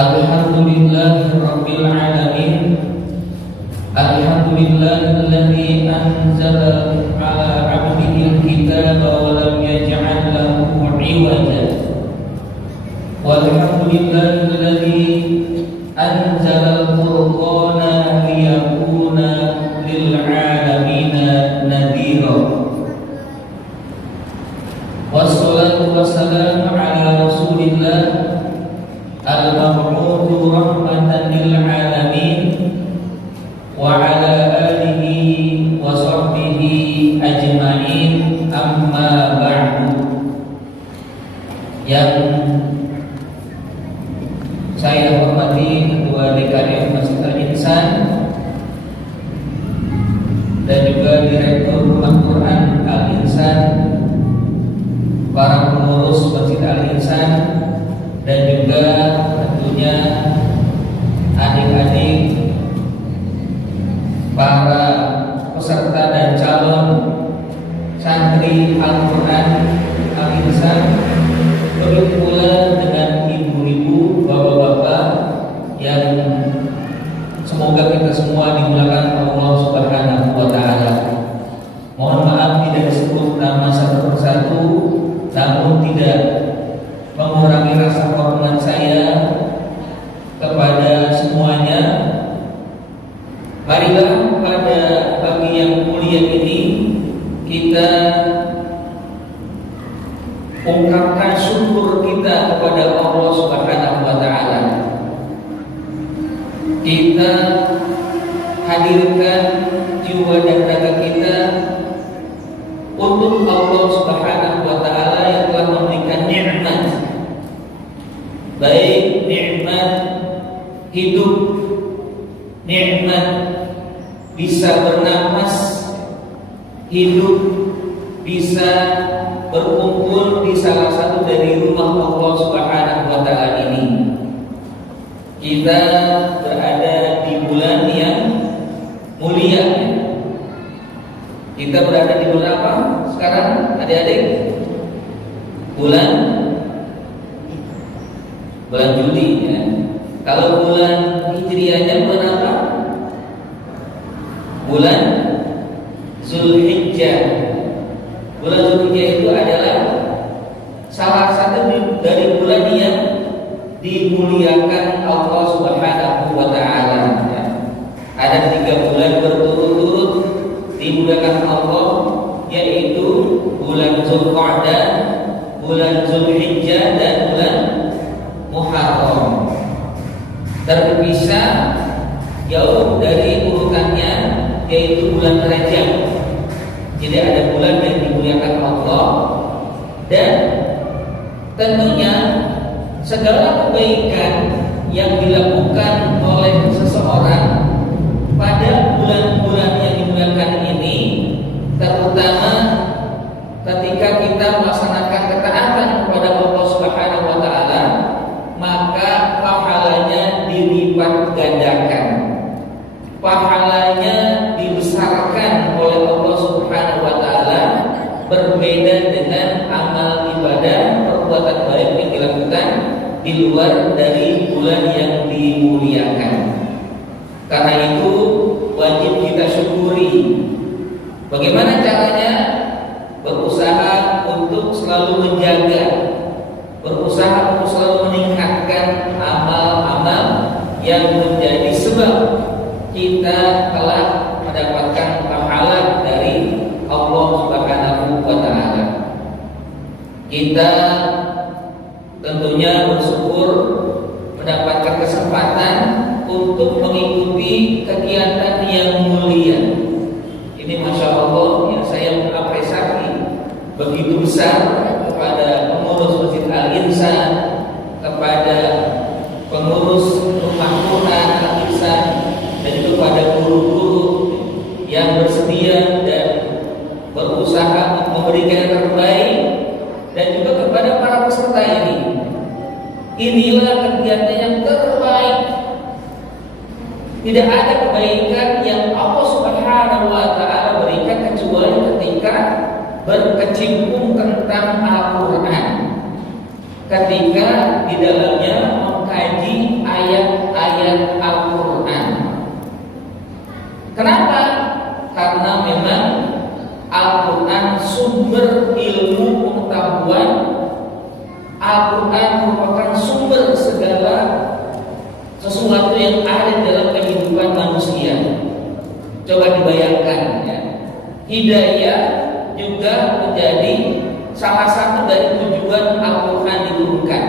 Alhamdulillahirabbil alamin. Alhamdulillahilladzi anzala ala 'abdihi al-kitaba wa lam yaj'al lahu 'iwaja. Walhamdulillahilladzi anzala al-furqana liyakuna lil 'alamina nadhira. Wassalatu wassalamu ala Rasulillah al-mab'uts rahmatan lil 'alamin wa ala alihi wa sahbihi ajma'in, amma ba'du. Yang saya hormati Ketua DKM Masjid Al-Insan dan juga Direktur Rumah Quran Al-Insan, para pengurus Masjid Al-Insan, dan juga tentunya adik-adik para peserta dan calon santri Al-Quran Al-Insan, begitu pula dengan ibu-ibu, bapak-bapak yang semoga kita semua dimulakan Allah Subhanahu wa Ta'ala. Mohon maaf tidak disebut nama satu persatu, namun tidak mengurangi rasa hormat saya kepada semuanya. Marilah pada pagi yang mulia ini kita ungkapkan syukur kita kepada Allah Subhanahu wa Ta'ala. Kita hadirkan jiwa dan raga kita untuk Allah Subhanahu wa Ta'ala yang telah memberikan nikmat, baik nikmat hidup, nikmat bisa bernapas, hidup, bisa berkumpul di salah satu dari rumah Allah Subhanahu wa Ta'ala ini. Kita berada di bulan yang mulia. Kita berada di bulan apa sekarang, adik-adik? Bulan Juli ya. Kalau bulan Hijriahnya bulan apa? Bulan Zulhijjah. Bulan Zulhijjah itu adalah salah satu dari bulan yang dimuliakan Allah Subhanahu wa Ta'ala ya. Ada 3 bulan berturut-turut dimuliakan Allah, yaitu bulan Zulqa'dah, bulan Zulhijjah, dan bulan Muharram. Terpisah jauh dari urutannya, yaitu bulan Rajab. Jadi ada bulan yang dimuliakan Allah, dan tentunya segala kebaikan yang dilakukan oleh seseorang pada bulan-bulan yang dimuliakan ini, terutama ketika kita melaksanakan ketaatan kepada Allah Subhanahu wa Ta'ala, maka pahalanya dilipat gandakan, pahalanya dibesarkan oleh Allah Subhanahu wa Ta'ala, berbeda dengan amal ibadah perbuatan baik yang dilakukan di luar dari bulan yang dimuliakan. Karena itu wajib kita syukuri. Bagaimana caranya? Berusaha untuk selalu menjaga, berusaha untuk selalu meningkatkan amal-amal yang menjadi sebab kita telah mendapatkan pahala dari Allah Subhanahu wa Ta'ala. Kita tentunya bersyukur mendapatkan kesempatan untuk mengikuti kegiatan yang mulia ini. Masya Allah ya, saya mengapresiasi begitu besar kepada pengurus Masjid Al-Insan, kepada pengurus Rumah Quran Al-Insan, dan juga kepada guru-guru yang bersedia dan berusaha memberikan yang terbaik, dan juga kepada para peserta ini. Inilah kegiatan yang terbaik. Tidak ada kebaikan yang Allah Subhanahu wa Ta'ala berikan kecuali ketika berkecimpung tentang Al-Quran, ketika di dalamnya mengkaji hidayah juga menjadi salah satu dari tujuan Al-Quran diturunkan.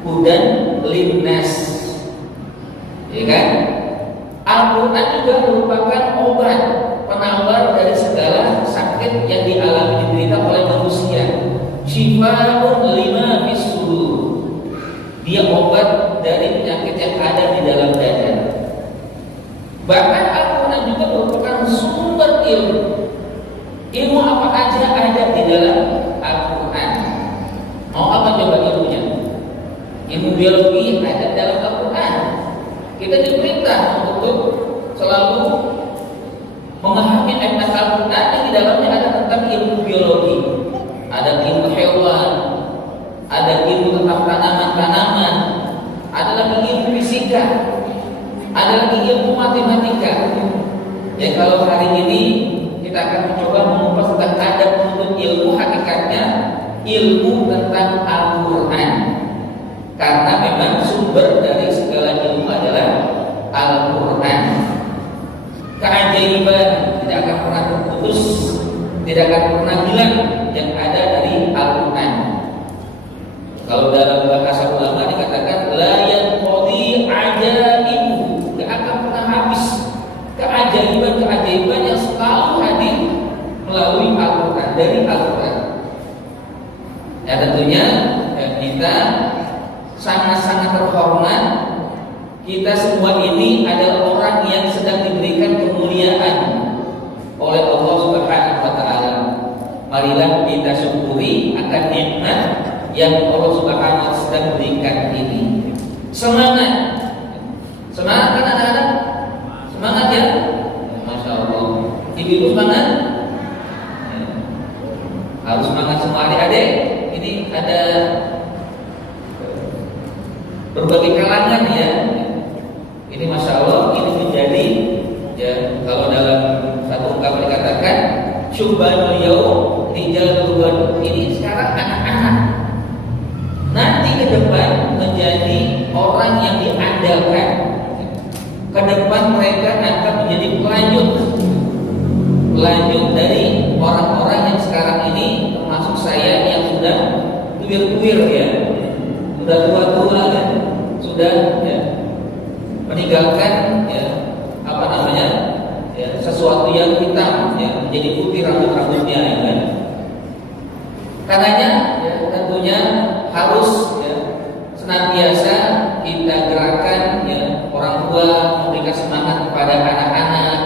Hudan linnas, ya kan? Al-Quran juga merupakan obat penawar dari segala sakit yang dialami diderita oleh manusia. Syifaun lima fisudur, dia obat dari penyakit yang ada di dalam dada. Bahkan Al-Quran juga merupakan sumber ilmu. Ilmu apa aja ada di dalam Al-Quran. Mau apa coba ilmunya? Ilmu biologi ada dalam Al-Quran. Kita diperintah untuk selalu memahami ayat Al-Quran yang di dalamnya ada tentang ilmu biologi, ada ilmu hewan, ada ilmu tentang tanaman-tanaman, ada lagi ilmu fisika, ada lagi ilmu matematika. Ya, kalau hari ini kita akan mencoba mengupas tentang adab menuntut ilmu, hakikatnya ilmu tentang Al-Quran. Karena memang sumber dari segala ilmu adalah Al-Quran. Keajaiban tidak akan pernah terputus, tidak akan pernah hilang yang ada dari Al-Quran. Kalau dalam bahasa ulama dikatakan la yanqadi ajaibu, tidak akan pernah habis keajaiban-keajaiban yang selalu hadir melalui Al-Quran, dari Al-Quran. Ya, tentunya kita sangat-sangat terhormat. Kita semua ini adalah orang yang sedang diberikan kemuliaan oleh Allah Subhanahu wa taala. Marilah kita syukuri akan nikmat yang Allah Subhanahu wa taala sedang berikan ini. Semangat. Semangat kan anak-anak? Semangat ya? Masya Allah. Ibu-ibu semangat? Ya. Harus semangat semua adik-adik. Ini ada berbagai kalangan ya. Ini Masya Allah, ini menjadi ya, kalau dalam satu ungkapan dikatakan syubbanul yaum rijalul, ini sekarang anak-anak, nanti ke depan menjadi orang yang diandalkan. Ke depan mereka akan menjadi pelanjut dari orang-orang yang sekarang ini, termasuk saya yang sudah tuir-tuir ya, sudah tua-tua kan, sudah ya, meninggalkan ya, apa namanya ya, sesuatu yang hitam ya, menjadi putih rambut-rambutnya ya kan. Karenanya ya, tentunya harus ya, senantiasa kita gerakan ya, orang tua memberikan semangat kepada anak-anak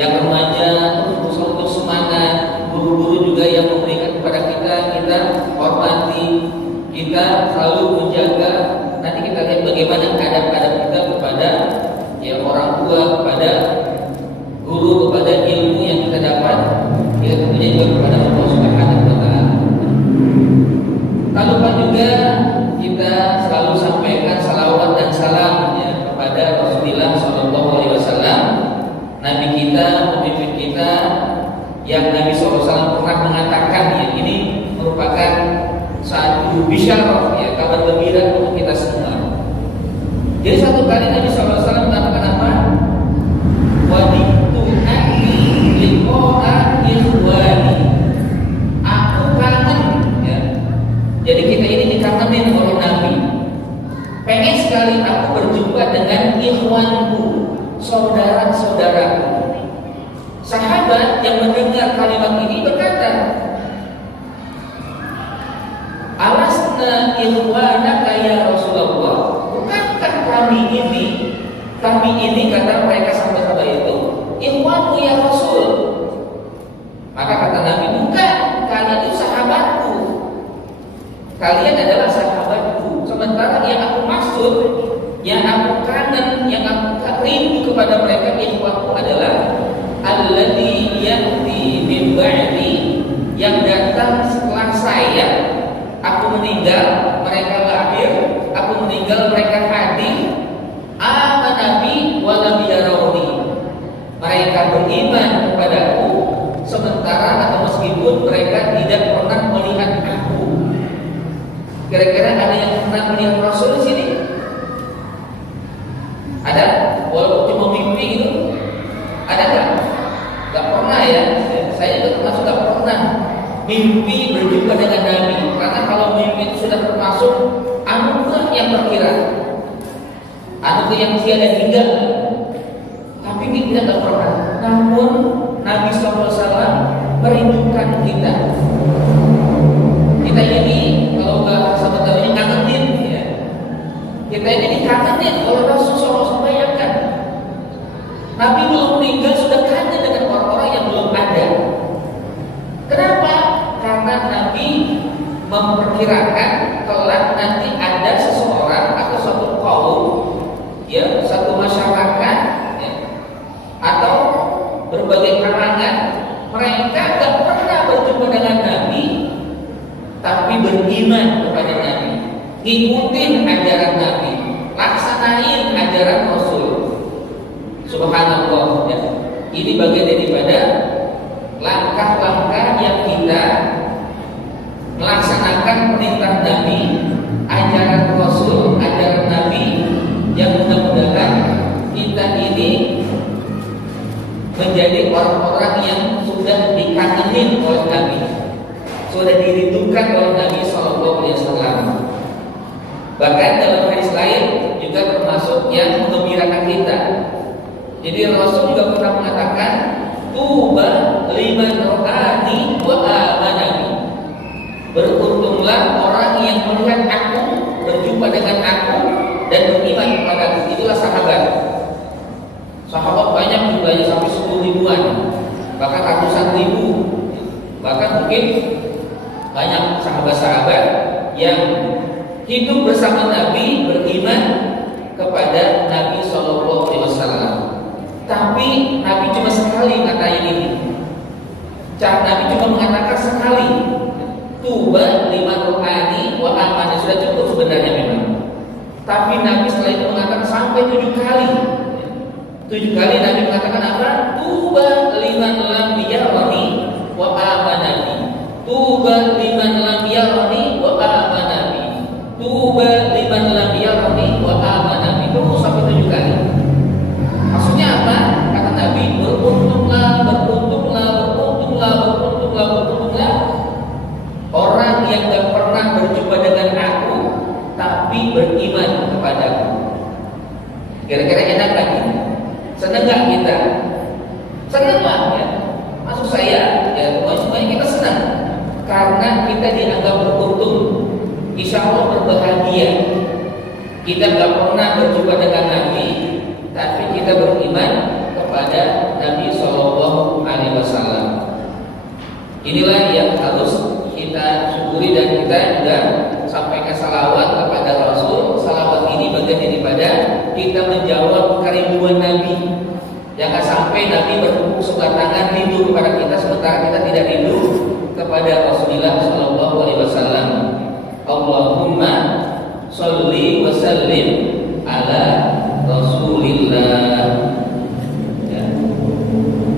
yang remaja, terus semangat, guru-guru juga yang memberikan kepada kita hormati, kita selalu menjaga. Nanti kita lihat bagaimana adab-adab kita kepada ya, orang tua, kepada guru, kepada ilmu yang kita dapat, ya tentunya juga kepada Allah Subhanahu wa taala. Tak lupa juga kita selalu sampaikan salawat dan salam ya, kepada Rasulullah SAW, Nabi kita, pemimpin kita, yang Nabi SAW pernah mengatakan ya, ini merupakan satu bisyarah ya, kabar gembira untuk kita semua. Jadi satu kali Nabi SAW mengatakan apa? Waditu anni liqa'a ikhwani. Aku kangen ya. Jadi kita ini dikangenin oleh Nabi. Pengen sekali aku berjumpa dengan ikhwanku, saudara-saudaraku. Sahabat yang mendengar kalimat ini berkata, alasna ikhwanaka ya Rasulullah, bukankah kami ini kata mereka sahabat-sahabat itu ikhwanmu ya Rasul. Maka kata Nabi, bukan, kalian itu sahabatku, kalian adalah sahabatku. Sementara yang aku maksud, yang aku kangen, yang aku rindu kepada mereka ikhwanku adalah alladzi ya'ti min ba'di, yang datang setelah saya. Aku meninggal, mereka lahir. Aku meninggal, mereka hadir. Aman Nabi wa lam yarawni. Mereka beriman kepadaku, sementara atau meskipun mereka tidak pernah melihat aku. Kira-kira ada yang pernah melihat Rasul di sini? Ada? Walaupun cuma mimpi gitu? Ada nggak? Nggak pernah ya. Saya atau yang tiada hingga, tapi kita tidak pernah. Namun Nabi SAW merindukan kita. Kita ini kalau bahasa Betawinya kangenin ya. Kita ini dikangenin oleh Rasul SAW. Bayangkan, Nabi belum meninggal sudah kangen dengan orang-orang yang belum ada. Kenapa? Karena Nabi memperkirakan kelak nanti ada seseorang atau satu kaum, ya, satu masyarakat, ya, atau berbagai kalangan, mereka tidak pernah berjumpa dengan Nabi, tapi beriman kepada Nabi, ngikutin ajaran Nabi, laksanain ajaran Rasul. Subhanallah, ya. Ini bagian daripada langkah-langkah yang kita melaksanakan perintah Nabi, ajaran Rasul, ajaran Nabi, yang mudah-mudahan kita ini menjadi orang-orang yang sudah dikangenin oleh Nabi, sudah dirindukan oleh Nabi SAW. Bahkan dalam hadis lain juga termasuk yang menggembirakan kita. Jadi Rasul juga pernah mengatakan, tuba liman ra'ani wa amanani. Beruntunglah orang yang melihat aku, berjumpa dengan aku, dan beriman kepada aku. Itulah sahabat. Sahabat banyak jumlahnya, sampai 10 ribuan, bahkan ratusan ribu. Bahkan mungkin banyak sahabat-sahabat yang hidup bersama Nabi, beriman kepada Nabi SAW. Tapi Nabi cuma sekali ngatain ini. Nabi cuma mengatakan sekali, tuba liman ru'ani wa amani. Sudah cukup sebenarnya memang. Tapi Nabi setelah itu mengatakan sampai 7 kali. 7 kali Nabi mengatakan apa? Tuba liman lam yarani wa amanani. Tuba liman lam yarani wa amanani. Tuba liman lam yarani wa amanani. Terus sampai 7 kali. Maksudnya apa? Kata Nabi, beruntunglah, beruntunglah, beruntunglah, beruntunglah, beruntunglah orang yang gak pernah berjumpa dengan aku, tapi beriman kepadaku. Kira-kira enak lagi? Senang gak kita? Senang lah ya. Maksud saya, ya semuanya kita senang karena kita dianggap beruntung. Insya Allah berbahagia. Kita gak pernah berjumpa dengan Nabi, tapi kita beriman kepada Nabi SAW. Inilah yang harus kita syukuri, dan kita juga sampaikan salawat kepada Rasul. Salawat ini bagian daripada kita menjawab kerinduan Nabi. Jangan sampai Nabi bertepuk sebelah tangan rindu kepada kita, sementara kita tidak rindu kepada Rasulullah SAW. Allahumma sholli wa sallim ala Rasulillah. Ya.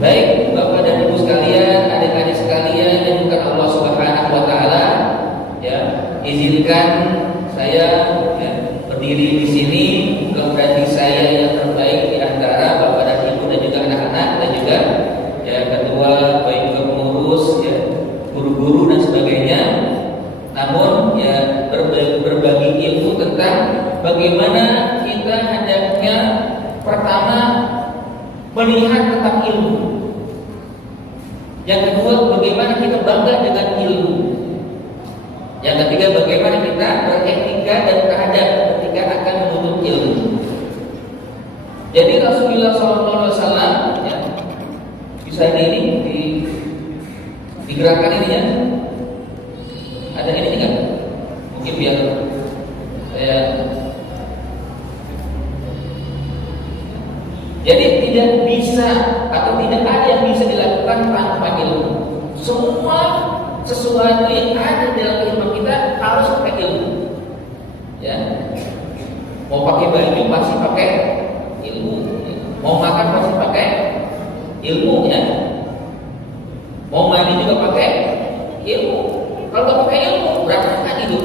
Baik, Bapak dan Ibu sekalian, adik-adik sekalian, dan juga Allah Subhanahu wa taala, ya, izinkan saya berdiri di sini. Mudah-mudahan saya yang terbaik di antara Bapak dan Ibu dan juga anak-anak, dan juga ya ketua, baik juga pengurus, ya, guru-guru dan sebagainya. Namun ya berbagi ilmu tentang bagaimana kita hendaknya pertama melihat tentang ilmu. Yang kedua, bagaimana kita bangga dengan ilmu. Yang ketiga, bagaimana kita beretika dan beradab ketika akan menuntut ilmu. Jadi Rasulullah SAW, ya, bisa ini digerakkan ini ya. Ada ini kan? Mungkin biar saya. Jadi tidak bisa atau tidak ada yang bisa dilakukan tanpa ilmu. Semua sesuatu yang ada dalam kehidupan kita harus pakai ilmu. Ya, mau pakai baju pasti pakai ilmu. Mau makan pasti pakai ilmu, ya. Mau mandi juga pakai ilmu. Kalau nggak pakai ilmu, berantakan hidup.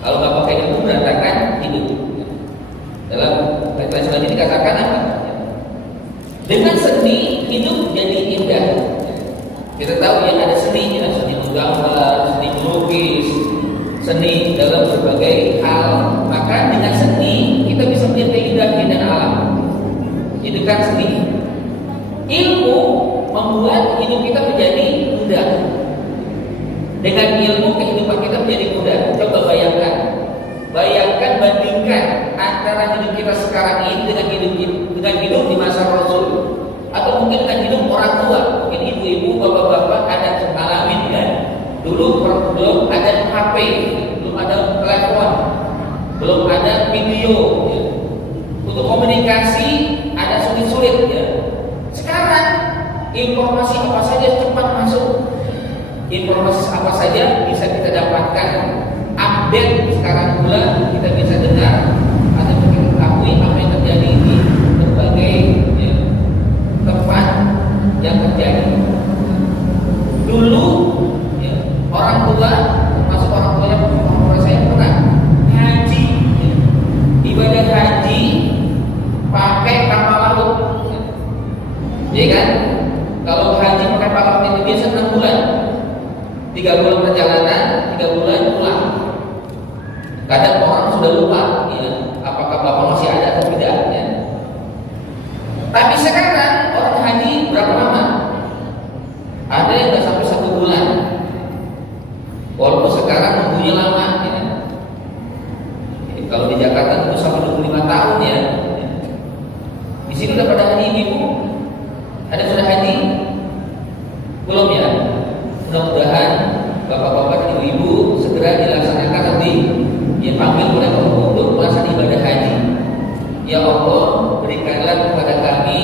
Kalau nggak pakai ilmu, berantakan hidup. Dalam ayat selanjutnya dikatakan apa? Dengan seni hidup jadi indah. Kita tahu ya ada seni, ya, seni menggambar, seni melukis, seni dalam berbagai hal. Maka dengan seni hidup kita sekarang ini dengan hidup di masa Rasul, atau mungkin dengan hidup orang tua, mungkin ibu-ibu, bapak-bapak ada ngalamin kan? Dulu belum ada HP, belum ada telepon, belum ada video, ya. Untuk komunikasi ada sulit-sulit ya. Sekarang informasi apa saja cepat masuk, informasi apa saja bisa kita dapatkan, update sekarang pula kita bisa dengar atau kita ketahui apa yang terjadi di berbagai ya, tempat yang terjadi. Dulu ya, orang tua, termasuk orang tua saya pernah haji, ya, ibadah haji pakai kapal laut, ya kan? Kalau haji pakai kapal laut itu biasa 6 bulan, 3 bulan perjalanan, 3 bulan pulang. Kadang orang sudah lupa, ya, apakah bapak masih ada atau tidak. Ya. Tapi sekarang orang haji berapa lama? Ada yang nggak sampai 1 bulan. Walaupun sekarang nunggunya lama. Ya. Kalau di Jakarta itu sampai 25 tahun ya. Di sini udah pada haji ibu? Ada sudah haji? Belum ya? Mudah-mudahan bapak-bapak dan ibu-ibu segera dilaksanakan nanti. Ya panggil mereka untuk melaksanakan ibadah haji. Ya Allah, berikanlah kepada kami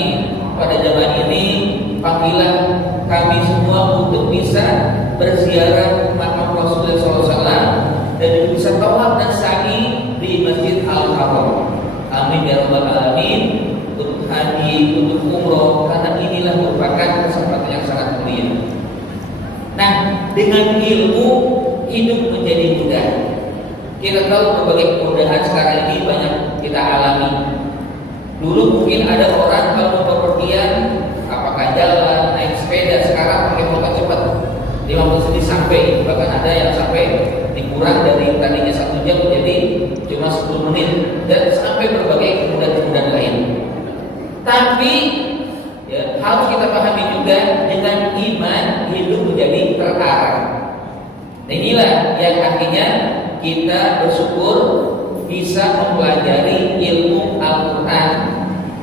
pada zaman ini panggilan kami semua untuk bisa berziarah makam Rasulullah SAW dan bisa tawaf dan sa'i di Masjid Al-Haram. Amin ya rabbal alamin. Untuk haji, untuk umroh, karena inilah merupakan kesempatan yang sangat mulia. Nah, dengan ilmu hidup menjadi mudah. Kita tahu berbagai kemudahan sekarang ini banyak kita alami. Dulu mungkin ada orang kalau mau bepergian, apakah jalan, naik sepeda, sekarang pakai motor cepat 15 menit sampai, bahkan ada yang sampai dikurang dari tadinya 1 jam jadi cuma 10 menit dan sampai berbagai kemudahan-kemudahan lain. Tapi ya, harus kita pahami juga dengan iman hidup menjadi terarah. Nah, inilah yang akhirnya kita bersyukur bisa mempelajari ilmu Al-Quran,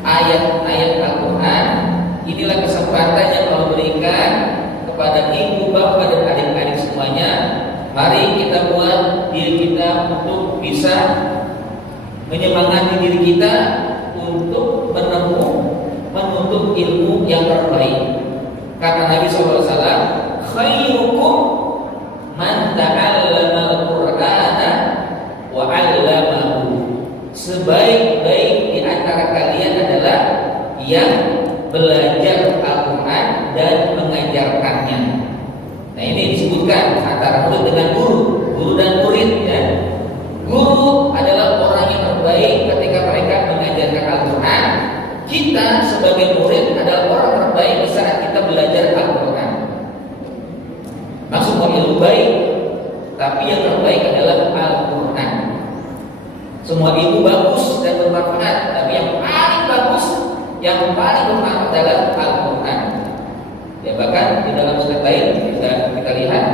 ayat-ayat Al-Quran. Inilah kesempatan yang Allah berikan kepada ibu, bapak dan adik-adik semuanya. Mari kita buat diri kita untuk bisa menyemangati diri kita untuk menuntut ilmu yang terbaik. Kata Nabi SAW, khairukum man ta'allama al-Qur'ana wa 'allamahu. Sebaik-baik di antara kalian adalah yang belajar Al-Quran dan mengajarkannya. Nah, ini disebutkan antara murid dengan guru dan murid ya. Guru adalah orang yang terbaik ketika mereka mengajarkan Al-Quran. Kita sebagai murid adalah orang terbaik di saat kita belajar Al-Quran. Maksud ilmu baik, tapi yang terbaik adalah Al-Quran. Semua ilmu bagus dan bermanfaat, tapi yang paling bagus, yang paling bermanfaat adalah Al-Quran. Ya, bahkan di dalam surat lain kita lihat,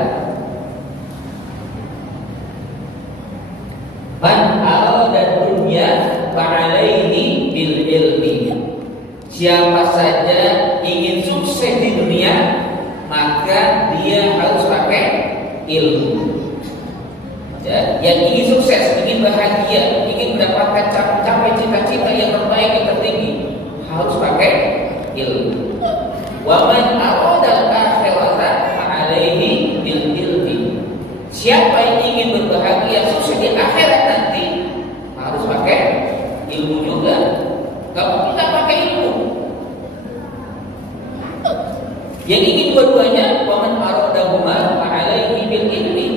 man arada dunya fa'alaihi bil ilmi. Siapa saja ingin sukses di dunia, maka dia harus pakai ilmu. Ya, yang ingin sukses, ingin bahagia, ingin mendapatkan capai cita-cita yang terbaik, yang tertinggi, harus pakai ilmu. Wa man arada al-akhirata fa'alaihi bil ilmi. Siapa yang ingin berbahagia, sukses di akhirat nanti, harus pakai ilmu juga. Gak mungkin tak pakai ilmu. Yang ingin dua-duanya, wa man aradahuma fa'alaihi bil ilmi.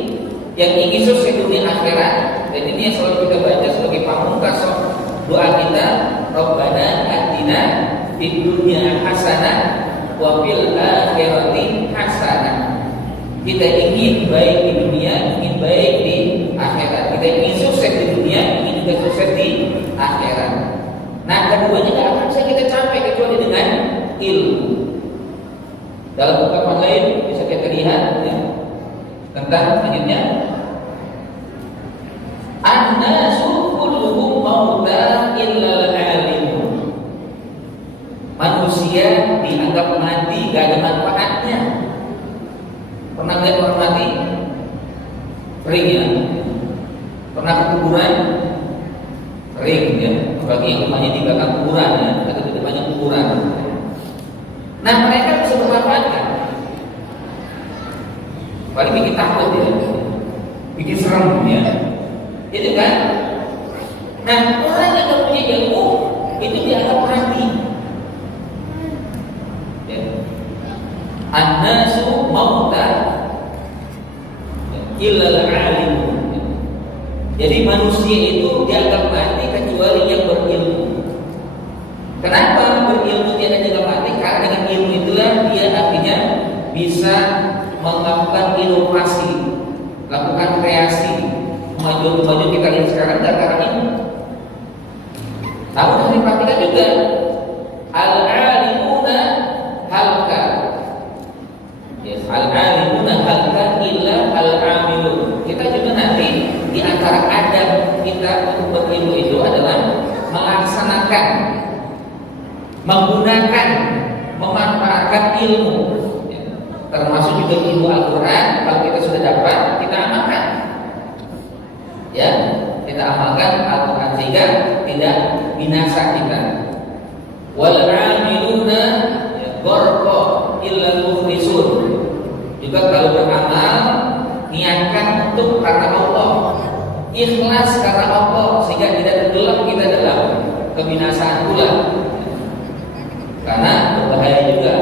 Yang ingin sukses di dunia akhirat, dan ini yang selalu kita baca sebagai pamungkas doa kita, Rabbana atina fid dunya hasanah wa fil akhirati hasanah. Kita ingin baik di dunia, ingin baik di akhirat. Kita ingin sukses di dunia, ingin juga sukses di akhirat. Nah, keduanya tidak akan bisa kita capai kecuali dengan ilmu. Dalam ungkapan lain bisa kita lihat ya, tentang selanjutnya, an-nasu kulluhum mauta illa dianggap mati, gak ada manfaatnya. Pernah lihat orang mati? Sering ya. Pernah ke kuburan? Sering ya. Bagi yang rumahnya di belakang kuburan ya, atau di depannya kuburan. Nah mereka bisa bermanfaatkan. Paling bikin takut ya, bikin serem ya. Itu kan. Nah orang yang tidak punya ilmu itu dianggap mati. Ya. An-nasu mauta illal alim. Jadi manusia itu dianggap mati kecuali yang berilmu. Kenapa berilmu tidak dianggap mati? Karena dengan ilmu itulah dia akhirnya bisa melakukan inovasi, lakukan kreasi, kemajuan kita lihat sekarang gara-gara ini. Namun harus diperhatikan juga al-alimuna halka. Yes, al-alimuna halka illa al-amilun. Kita juga nanti di antara adab kita untuk berilmu itu adalah melaksanakan, menggunakan, memanfaatkan ilmu, ya. Termasuk juga ilmu Al-Quran. Kalau kita sudah dapat, kita amalkan, ya, kita amalkan Al-Quran sehingga tidak binasa kita. Wal amiluna gharqa illa al-mukhlisun. Juga kalau beramal niatkan untuk karena Allah, ikhlas karena Allah, sehingga tidak tenggelam kita dalam kebinasaan pula, karena berbahaya juga.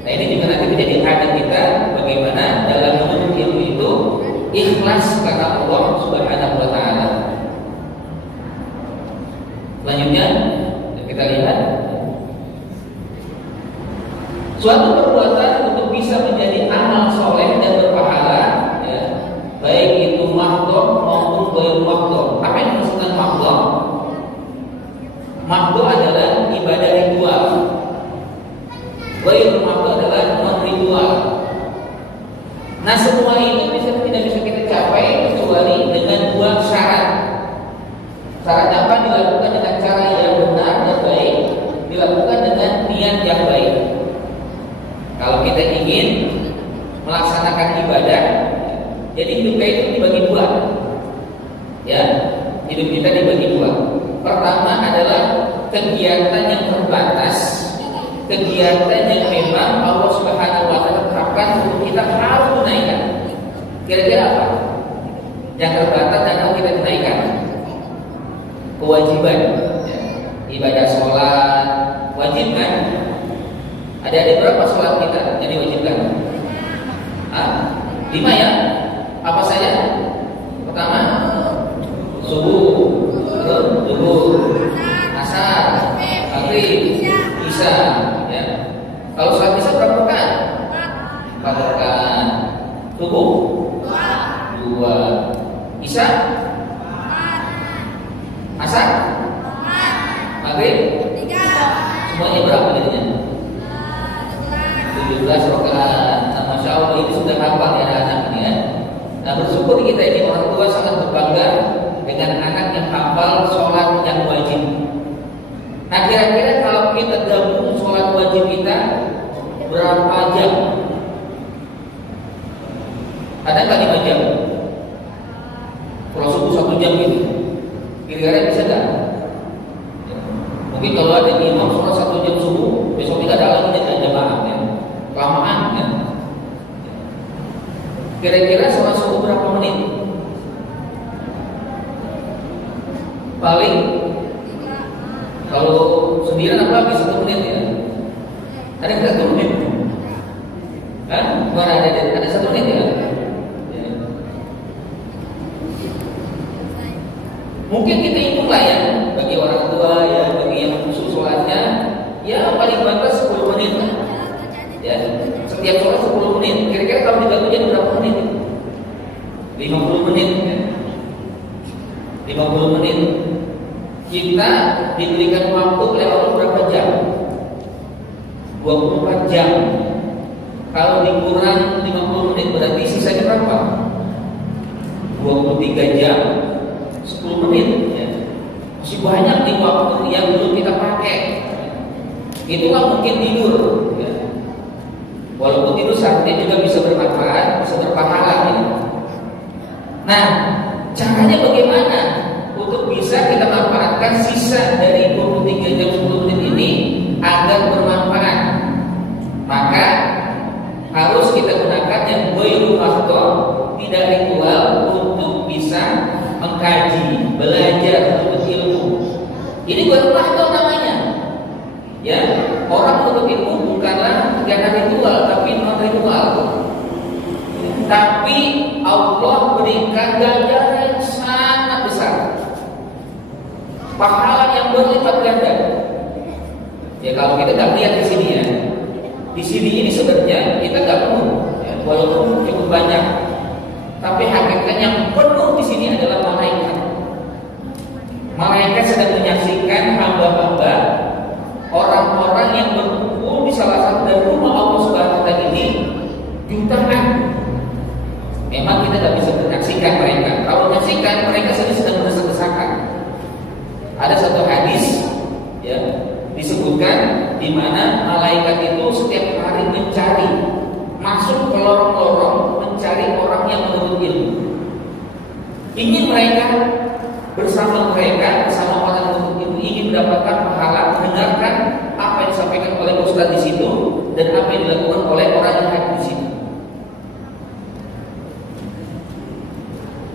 Nah ini juga nanti menjadi adab kita bagaimana dalam menuntut ilmu itu ikhlas karena Allah Subhanahu wa taala. Selanjutnya kita lihat suatu perbuatan untuk bisa menjadi amal soleh dan berpahala, ya, baik itu mahdhur maupun ghairu mahdhur. Apa yang dimaksudkan mahdhur? Mahdhur adalah ibadah ritual. Ghairu mahdhur adalah non ritual. Nah semua ini tidak bisa kita capai kecuali dengan dua syarat. Syarat apa? Dilakukan dengan cara yang benar dan baik, dilakukan dengan niat yang baik. Kalau kita ingin melaksanakan ibadah, jadi hidup kita itu dibagi dua, ya, hidup kita dibagi dua. Pertama adalah kegiatan yang terbatas, kegiatan yang memang Allah Subhanahu wa taala tetapkan untuk kita harus tunaikan. Kira-kira apa? Yang terbatas dan harus kita tunaikan. Kewajiban, ya. Ibadah sholat wajib kan? Ada berapa sholat kita yang diwajibkan? 5 ya. Apa saja? Pertama subuh, zuhur, asar, maghrib, isya. Ya. Kalau sholat isya berapa rakaat? 4 rakaat. Subuh 2. Isya? Asar? Maghrib? 3. Semuanya berapa jadinya? 17 rakaat. Nah, Masya Allah ini sudah hafal ya anak ini ya. Nah bersyukur kita ini orang tua sangat berbangga dengan anak yang hafal sholat yang wajib. Nah kira-kira kalau kita gabung sholat wajib kita berapa jam? Ada nggak 5 jam? Kalau subuh 1 jam gitu, kira-kira bisa nggak? Mungkin kalau ada imam sholat 1 jam subuh, besok tidak ada lagi jamaah ya. Kelamaan ya. Kira-kira sholat subuh berapa menit? Paling kalau sendirian apa habis 1 menit ya? Ada nggak 1 menit? Kan? Mana ada 1 menit ya? Ya. Mungkin kita hitung lah ya, bagi orang tua ya, bagi yang khusus sholatnya, ya paling batas 10 menit lah. Ya, setiap sholat 10 menit. Kira-kira kalau dibagi jadi berapa menit? 50 menit ya. 50 menit. Kita diberikan waktu oleh Allah berapa jam? 24 jam. Kalau dikurang 50 menit berarti sisanya berapa? 23 jam 10 menit ya. Masih banyak nih waktu yang belum kita pakai. Itulah mungkin tidur. Walaupun itu seharusnya juga bisa bermanfaat, bisa berpahala ya. Nah, caranya bagaimana untuk bisa kita manfaatkan sisa dari 23 jam 10 menit ini agar bermanfaat? Maka harus kita gunakan yang ghairu mahdhur, tidak ritual, untuk bisa mengkaji, belajar untuk ilmu. Ini ghairu mahdhur namanya. Ya, orang untuk ilmu bukanlah kegiatan ritual, tapi non ritual. Tapi Allah berikan ganjaran yang sangat besar, pahala yang berlipat ganda. Ya kalau kita nggak lihat di sini ya, di sini ini sebenarnya kita nggak penuh, ya, walaupun cukup banyak. Tapi hakikatnya yang penuh di sini adalah malaikat. Malaikat sedang menyaksikan hamba-hamba, orang-orang yang berkumpul di salah satu dari rumah Allah Subhanahu wa Ta'ala ini jutaan. Memang kita tidak bisa menyaksikan mereka. Kalau menyaksikan mereka sedang berdesak-desakan. Ada satu hadis ya disebutkan di mana malaikat itu setiap hari mencari, masuk ke lorong-lorong mencari orang yang menuntut ilmu. Ingin mereka bersama orang yang menuntut ilmu, ingin mendapatkan pahala, mendengarkan apa yang disampaikan oleh ustaz di situ dan apa yang dilakukan oleh orang yang hadir di situ.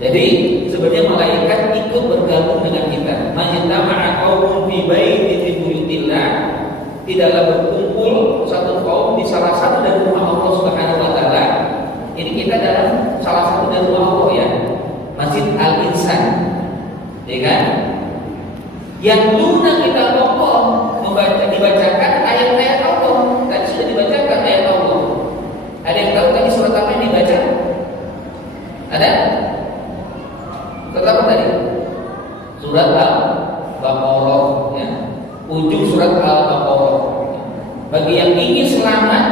Jadi sebenarnya malaikat ikut bergabung dengan kita. Majtama'a qaumun fi baitin min buyutillah, tidaklah berkumpul satu kaum di salah satu dari rumah Allah Subhanahu wa Ta'ala. Ini kita dalam salah satu dari rumah Allah ya, Masjid Al-Insan, ya kan? Yang tuna kita Allah dibacakan ayat-ayat Allah. Tadi sudah dibacakan ayat Allah. Ada yang tahu tadi surat apa yang dibaca? Ada? Surat apa tadi? Surat Al-Baqarah ya. Ujung surat Al-Baqarah. Bagi yang ingin selamat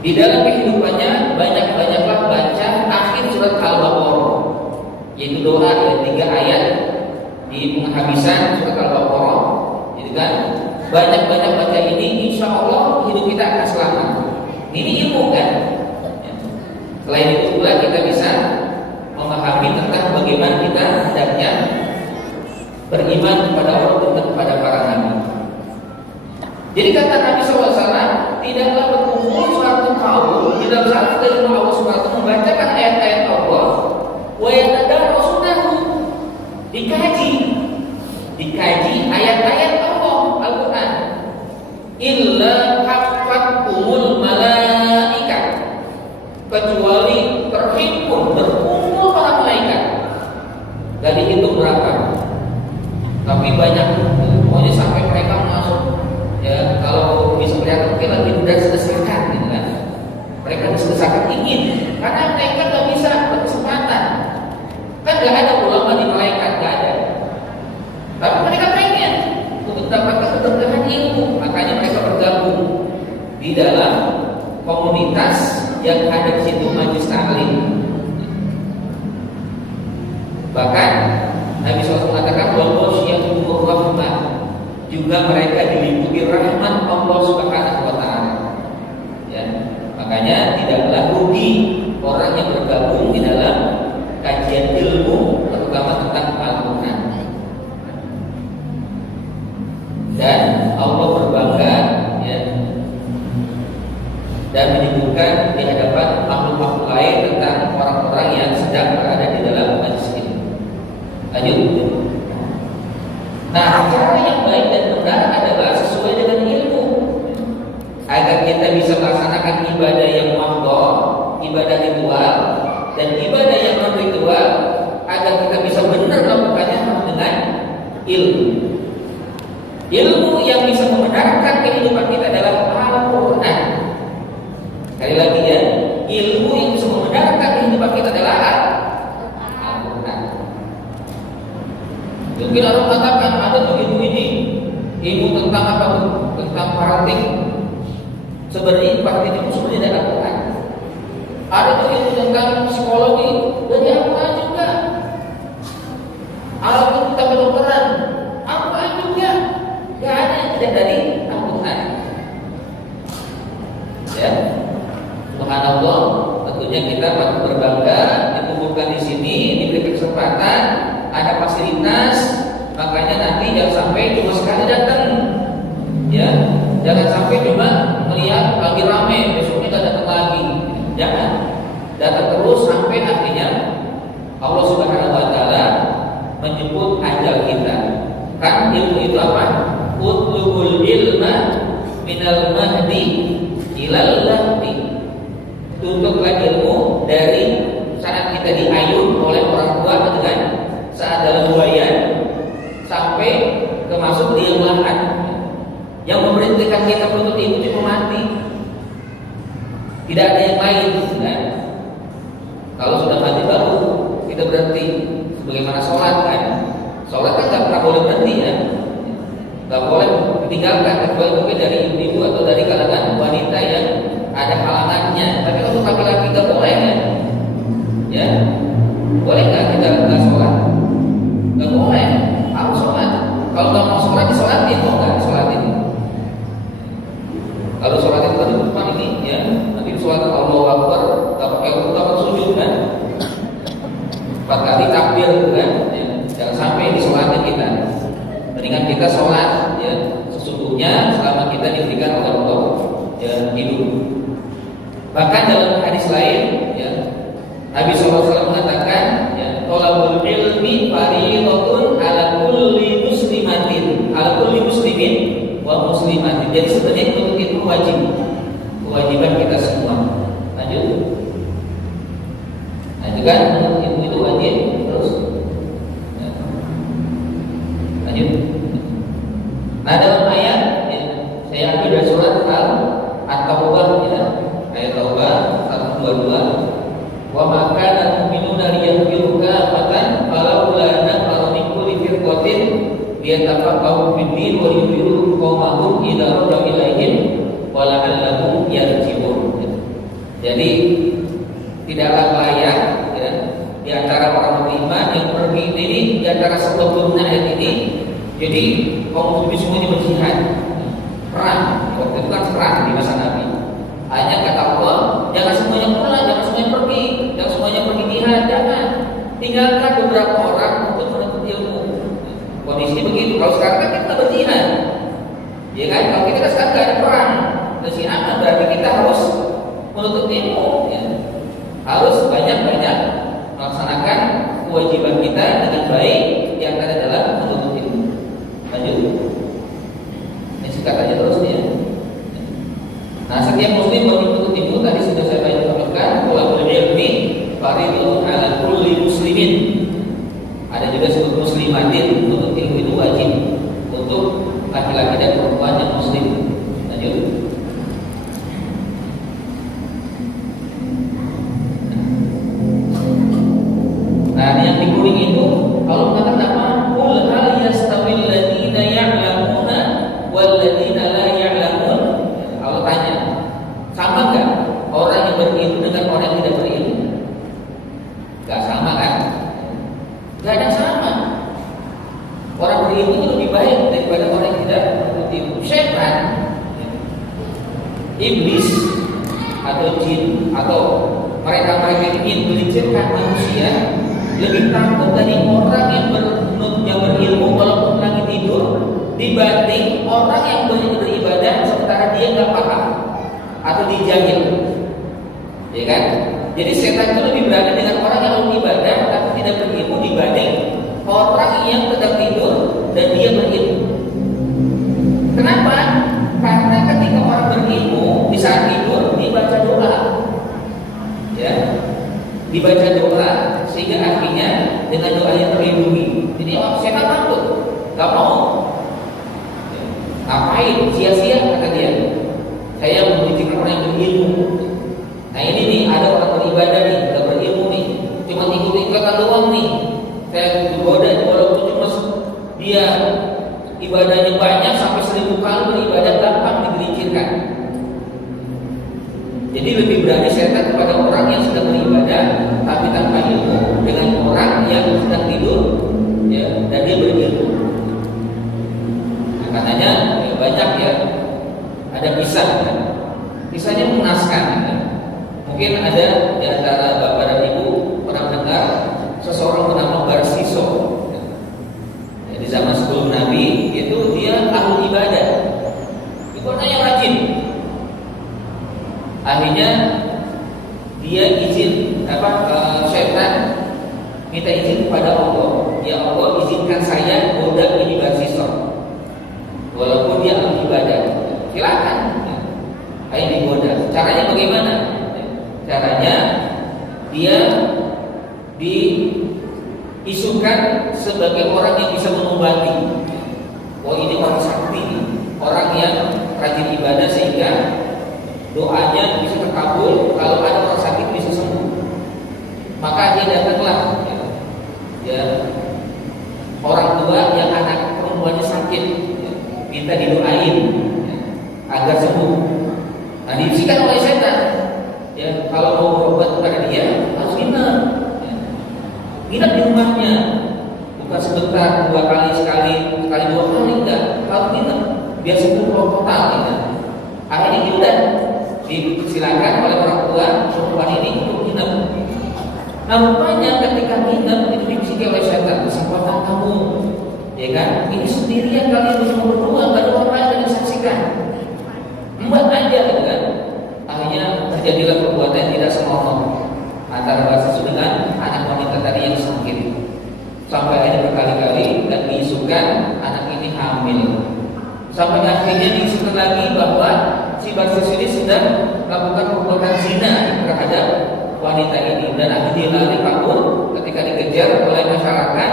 di dalam kehidupannya, banyak-banyaklah baca akhir surat Al-Baqarah, yaitu doa ya, 3 ayat di penghabisan surat Al-Baqarah. Jadi kan banyak-banyak baca ini, insya Allah hidup kita akan selamat. Ini ilmu kan ya. Selain itu pula kita bisa memahami tentang bagaimana kita hendaknya beriman kepada Allah dan kepada para nabi. Jadi kata Nabi SAW, tidaklah berkumpul suatu kaum di dalam satu dari rumah Allah SWT membacakan ayat-ayat Allah, wa yatadarrasunahu, dikaji ayat-ayat Allah Al-Quran, illa hafathumul malaikat, kecuali terhimpun berkumpul para malaikat. Gak dihitung berapa, tapi banyak, pokoknya sampai mereka masuk ya, kalau bisa melihat mungkin lagi udah sedesakan gitu kan. Mereka sedesakan ingin, karena mereka gak bisa berkesempatan. Kan gak ada ulama di malaikat, gak ada. Tapi mereka pengen untuk mendapatkan keberkahan ilmu, makanya mereka bergabung di dalam komunitas yang ada di situ, majelis taklim. Bahkan Nabi SAW mengatakan bahwa syiatul rahmah, juga mereka diliputi rahmat Allah Subhanahu wa Ta'ala. Ya, makanya tidaklah rugi orang yang bergabung di dalam kajian ilmu, terutama tentang Al-Quran. Dan Allah berbangga ya, dan menyebutkan di hadapan makhluk-makhluk lain tentang orang-orang yang sedang berada di dalam majlis ini. Lanjut. Nah, cara yang baik dan benar adalah sesuai dengan ilmu, agar kita bisa melaksanakan ibadah yang mahdhur, ibadah ritual, dan ibadah yang non ritual, agar kita bisa benar melakukannya dengan ilmu. Ilmu yang bisa membenarkan kehidupan kita adalah Al-Quran. Sekali lagi ya, ilmu yang bisa membenarkan kehidupan kita adalah Al-Quran. Mungkin orang mengatakan ada tuh ilmu ini, ilmu tentang apa tuh? Tentang paratik. Sebenarnya paratik itu sebenarnya dari Al-Quran. Ada tuh ilmu tentang psikologi, dari Al-Quran juga. Ada tuh tentang kedokteran, Al-Quran juga. Gak ada yang tidak dari Al-Quran. ada fasilitas, makanya nanti jangan sampai cuma sekali datang, ya, jangan sampai cuma melihat lagi rame, besoknya nggak datang lagi, jangan, datang terus sampai akhirnya Allah Subhanahu Wa Taala menyebut ajal kita. Kan ilmu itu apa? Utlubul ilma minal mahdi ilal lahdi. Tuntutlah ilmu dari saat kita diayun oleh orang tua dengan saat dalam buayan sampai ke masuk liang lahat. Yang memerintahkan kita menuntut ilmu itu mati. Tidak ada yang lain, kan? Kalau sudah mati baru kita berhenti. Sebagaimana sholat kan, sholat kan nggak pernah boleh berhenti ya, nggak boleh ditinggalkan kecuali mungkin dari ibu-ibu atau dari kalangan wanita yang ada halangannya. Tapi untuk laki-laki nggak boleh kan? Ya, boleh nggak kita nggak sholat? Nggak boleh, harus sholat. Kalau nggak mau sholat disolatin, mau nggak disolatin? Kalau sholat itu tadi depan ini, ya, nanti sholat Allahu Akbar, nggak pakai nggak sujud kan? 4 kali takbir kan, ya. Jangan sampai disolatin kita. Mendingan kita sholat, ya, sesungguhnya selama kita diberikan oleh Allah, ya, hidup. Bahkan dalam hadis lain, ya, Nabi SAW mengatakan, ya, thalabul ilmi fardhatun ala kulli muslimatin, ala kulli muslimin wa muslimatin. Jadi sebenarnya untuk itu wajib, kewajiban kita semua. Lanjut. Kan ilmu itu wajib terus. Ya. Lanjut. Nah dalam ayat, ya, saya ambil dari surat At-Taubah, ya, ayat Taubah 122. Wa makana mu'minuna liyahfiru kafatan falaula nafara min kulli firqatin liyatafaqahu fid-din wa liyunziru qaumahum idza raja'u ilaihim wa la'allahum yarji'un. Jadi tidaklah layak di antara orang beriman yang pergi ini, di antara sebab ayat ini. Jadi kaum muslimin semuanya berjihad, perang. Waktu itu kan perang di masa Nabi. Hanya kata Allah, jangan semuanya pulang, jangan semuanya pergi, jangan semuanya pergi jihad, jangan. Tinggalkan beberapa orang untuk menuntut ilmu. Kondisi begitu. Kalau sekarang kan kita berjihad, ya kan? Kalau kita sekarang nggak ada perang, berjihad berarti kita harus menuntut ilmu, ya. Harus banyak-banyak melaksanakan kewajiban kita dengan baik, di antara adalah menuntut ilmu. Lanjut. Ini singkat aja terus ya. Nah, setiap muslim menuntut ilmu tadi sudah saya bacakan, thalabul ilmi fardhatun ala kulli muslimin. Ada juga sebut muslimatin, menuntut ilmu itu wajib untuk laki-laki dan perempuan yang muslim. Lanjut. Nah, yang di kuning itu kalau mengatakan apa? Qul hal yastawil ladzina ya'lamuna wal ladzina la ya'lamun. Kalau tanya, sama enggak orang yang berilmu dengan orang yang tidak berilmu? Enggak sama kan? Enggak ada sama. Orang berilmu itu lebih baik daripada orang yang tidak berilmu. Syaitan, iblis atau jin atau mereka-mereka yang ingin melecehkan manusia lebih takut dari orang yang berilmu walaupun lagi tidur dibanding orang yang beribadah sementara dia nggak paham atau dia jahil, ya kan? Jadi setan itu lebih berani dengan orang yang beribadah tapi tidak berilmu dibanding orang yang sedang tidur dan dia berilmu. Kenapa? Karena ketika orang berilmu di saat tidur dibaca doa, ya, dibaca doa sehingga akhirnya dengan doa yang terlindungi. Jadi setan takut, nggak mau. Ngapain? Sia-sia kata dia. Saya membutuhkan orang yang berilmu. Nah ini nih ada orang beribadah nih, nggak berilmu nih, cuma ikut-ikutan doang nih. Saya digoda walaupun cuma dia ibadahnya banyak sampai 1000 kali beribadah gampang digelincirkan. Jadi lebih berani setan kepada orang yang sedang beribadah tapi tanpa ilmu dengan orang yang sedang tidur, ya, dan dia berilmu. Nah, katanya ya, banyak ya, ada kisah, ya. Kisahnya mengenaskan. Ya. Mungkin ada di antara bapak dan ibu pernah mendengar seseorang bernama Barsiso. sebagai orang yang bisa mengobati. Oh ini orang sakti, orang yang rajin ibadah sehingga doanya bisa terkabul. Kalau ada orang sakit bisa sembuh. Maka dia datanglah ya, orang tua yang anak perempuannya sakit, ya, minta didoain ya, agar sembuh. Nah dibisikan oleh setan, ya kalau mau berobat kepada dia harus nginep, ya. Nginep di rumahnya, bukan sebentar, 2 kali, sekali 2 kali, enggak, harus nginep biar sembuh total. Ya. Akhirnya kita disilakan oleh orang tua perempuan ini untuk nginep. Nah rupanya ketika nginep itu dibisiki oleh setan, kesempatan kamu, ya kan? Ini sendirian kalian bisa berdua, gak ada orang lain yang saksikan. Embat aja, gitu kan? Akhirnya terjadilah perbuatan yang tidak senonoh antara Rasul dengan anak wanita tadi yang sakit. Sampai akhirnya berkali-kali dan diisukan anak ini hamil. Sampai akhirnya diisukan lagi bahwa si Barsus ini sedang melakukan perbuatan zina terhadap wanita ini, dan akhirnya dia lari kabur ketika dikejar oleh masyarakat,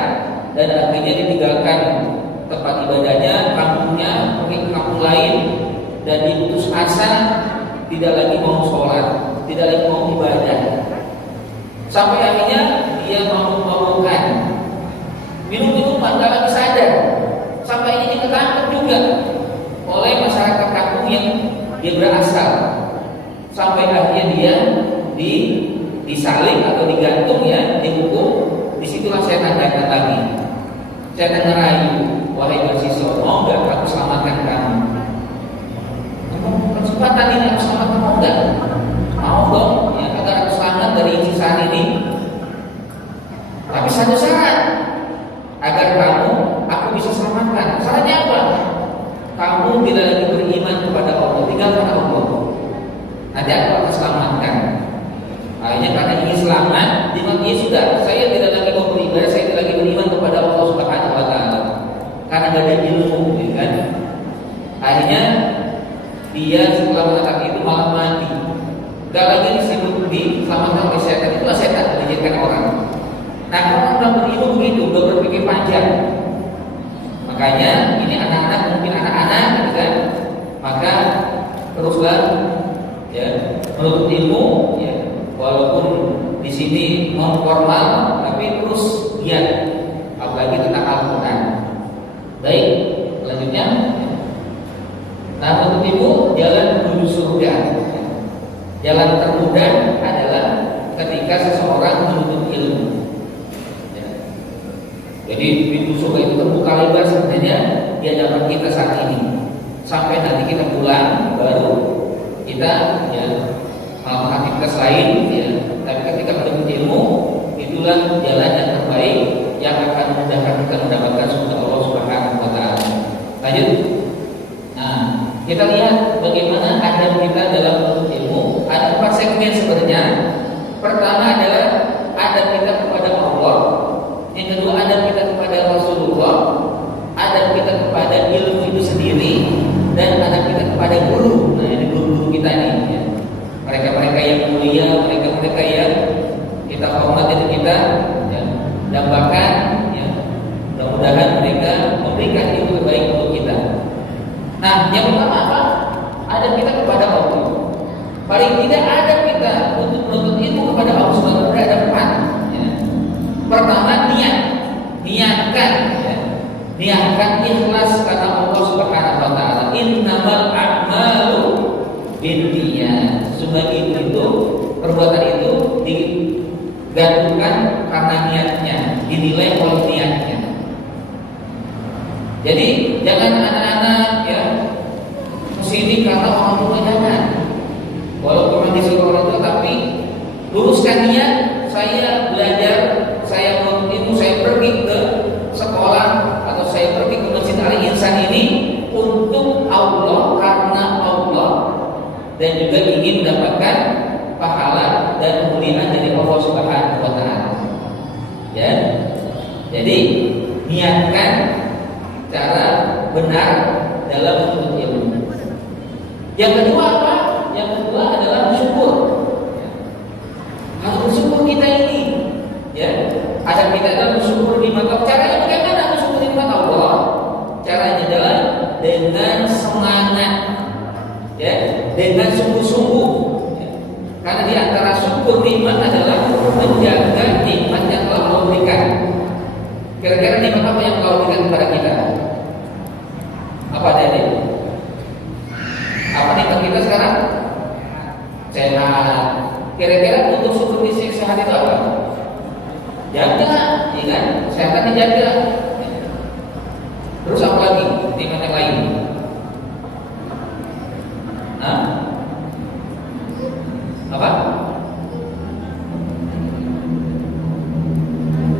dan akhirnya ditinggalkan tempat ibadahnya, kampungnya, pergi ke kampung lain, dan diputus asa, tidak lagi mau sholat, tidak lagi mau ibadah. Sampai akhirnya dia mabuk-mabukan, minum-minuman, gak lagi sadar. Sampai ini ditangkap juga oleh masyarakat kampung yang dia berasal. Sampai akhirnya dia disalib atau digantung, ya, dihukum. Disitulah setan datang lagi. Setan ngerayu, wahai mahasiswa, mau nggak aku selamatkan kamu? Kesempatan ini aku selamatkan, mau nggak? Mau dong, ya, agar aku selamat dari siksaan ini. Tapi satu syarat, agar aku bisa selamatkan. Syaratnya apa? Kamu tidak lagi beriman kepada Allah, tinggalkan Allah. Nanti aku akan selamatkan. Akhirnya karena ingin selamat, dia sudah, saya tidak lagi mau beribadah, saya tidak lagi beriman kepada Allah Subhanahu wa Ta'ala, karena gak ada ilmu, ya kan? Akhirnya dia setelah mengatakan itu malah mati. Gak lagi diselamatkan oleh setan. Itulah setan menjadikan orang. Nah orang udah berilmu begitu, udah berpikir panjang. Makanya ini anak-anak, mungkin anak-anak, gitu kan? Maka teruslah, ya, menuntut ilmu, ya. Walaupun di sini non formal, tapi terus giat, apalagi tentang Al-Quran. Baik, selanjutnya. Nah, untuk ibu jalan menuju surga. Jalan termudah adalah ketika seseorang menuntut ilmu. Ya. Jadi pintu surga itu terbuka lebar sebenarnya di hadapan kita saat ini. Sampai nanti kita pulang baru kita, ya, melakukan aktivitas lain, ya. Tapi ketika menuntut ilmu, itulah jalan yang terbaik yang akan memudahkan kita mendapatkan surga Allah Subhanahu wa Ta'ala. Lanjut. Nah, kita lihat bagaimana adab kita dalam menuntut ilmu. Ada 4 segmen sebenarnya. Pertama adalah adab kita kepada Allah. Yang kedua adab kita kepada Rasulullah. Adab kita kepada ilmu itu sendiri, dan adab kita kepada guru. Nah, ini guru-guru kita nih, ya. Mereka-mereka yang mulia, mereka-mereka yang kita hormati dan kita, ya, dambakan, ya. Mudah-mudahan mereka memberikan ilmu terbaik untuk kita. Nah, yang pertama apa? Adab kita kepada Allah. Paling tidak adab kita untuk menuntut ilmu kepada Allah Subhanahu wa Ta'ala ada 4. Ya. Pertama, niatkan, ya. Niatkan ikhlas karena Allah Subhanahu wa Ta'ala. Innamal a'malu binniyat. Sebagai itu perbuatan itu digantungkan karena niatnya, dinilai oleh niatnya. Jadi jangan anak-anak, ya, kesini karena orang tua, jangan. Walaupun memang disuruh orang tua, tapi luruskan niat. Saya belajar, saya menuntut ilmu, saya pergi ke sekolah atau saya pergi ke Masjid Al-Insan ini untuk Allah, karena Allah, dan juga ingin mendapatkan pahala dan kemuliaan dari Allah Subhanahu wa Ta'ala. Ya. Jadi niatkan cara benar dalam menuntut ilmu. Yang kedua apa? Yang kedua adalah bersyukur. Harus bersyukur kita ini, ya. Ada kita dalam bersyukur di mata. Caranya bagaimana? Kira-kira nikmat apa yang Allah berikan kepada kita? Apa ada? Apa nikmat kita sekarang? Sehat. Kira-kira untuk syukur fisik sehat itu apa? Jaga, ya kan? Kesehatan dijaga. Terus apa lagi? Nikmat yang lain? Hah? Apa?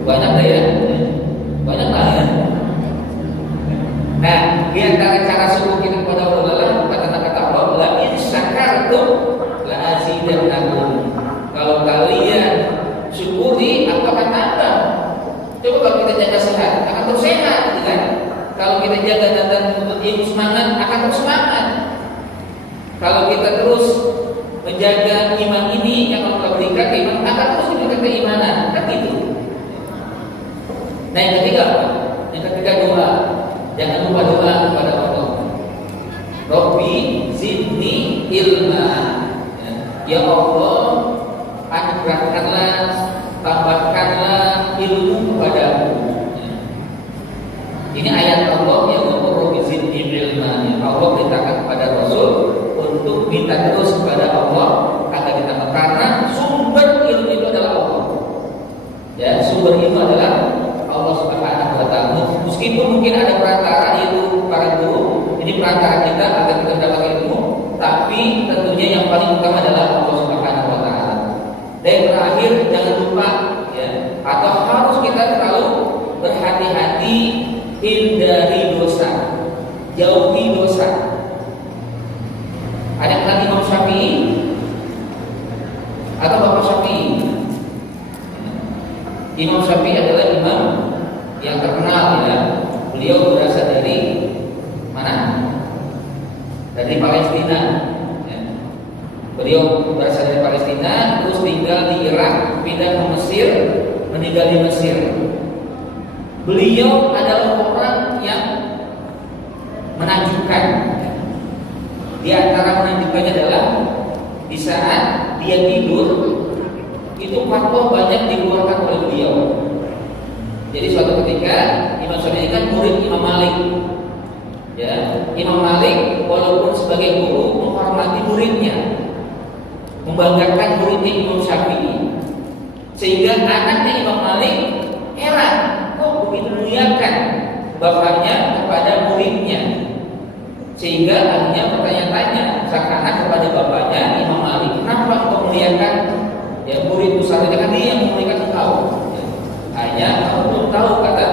Banyak deh ya. Banyak lah ya. Nah, di antara cara syukur kita kepada Allah adalah kata-kata Allah, la in syakartum la azidannakum. Kalau kalian syukuri, aku akan tambah. Coba kalau kita jaga sehat, akan terus sehat, kan? Kalau kita jaga dan untuk ilmu semangat, akan terus semangat. Kalau kita terus menjaga iman ini yang Allah berikan, iman akan terus diberikan keimanan, kan gitu. Nah, yang ketiga apa? Yang ketiga doa. Jangan lupa doa kepada Allah. Rabbi zidni ilma. Ya Allah, anugerahkanlah, tambahkanlah ilmu kepadaku. Ini ayat Allah yang Rabbi zidni ilma. Allah perintahkan kepada Rasul untuk minta terus kepada Allah agar ditambah, karena sumber ilmu itu adalah Allah. Ya, sumber ilmu adalah Allah Subhanahu wa taala. Meskipun mungkin ada perantara, yaitu para guru, ini perantara kita agar kita mendapatkan ilmu, tapi tentunya yang paling utama adalah Allah Subhanahu wa taala. Dan terakhir, jangan lupa ya, atau harus kita selalu berhati-hati, hindari dosa, jauhi dosa. Ada yang kenal Imam Syafi'i atau Bapak Syafi'i? Imam Syafi'i adalah imam yang terkenal ya. Beliau berasal dari mana? Dari Palestina ya. Beliau berasal dari Palestina, terus tinggal di Irak, pindah ke Mesir, meninggal di Mesir. Beliau adalah orang yang menakjubkan. Di antara menakjubkannya adalah di saat dia tidur, itu fatwa banyak dikeluarkan oleh beliau. Jadi suatu ketika Imam Syafi'i kan murid Imam Malik. Ya, Imam Malik walaupun sebagai guru menghormati muridnya, membanggakan muridnya Imam Syafi'i. Sehingga anaknya Imam Malik heran, kok begitu muliakan bapaknya kepada muridnya. Sehingga akhirnya bertanya-tanya sang anak kepada bapaknya Imam Malik, kenapa engkau memuliakan ya murid besar, kan dia yang memuliakan engkau? Hanya kamu belum tahu, kata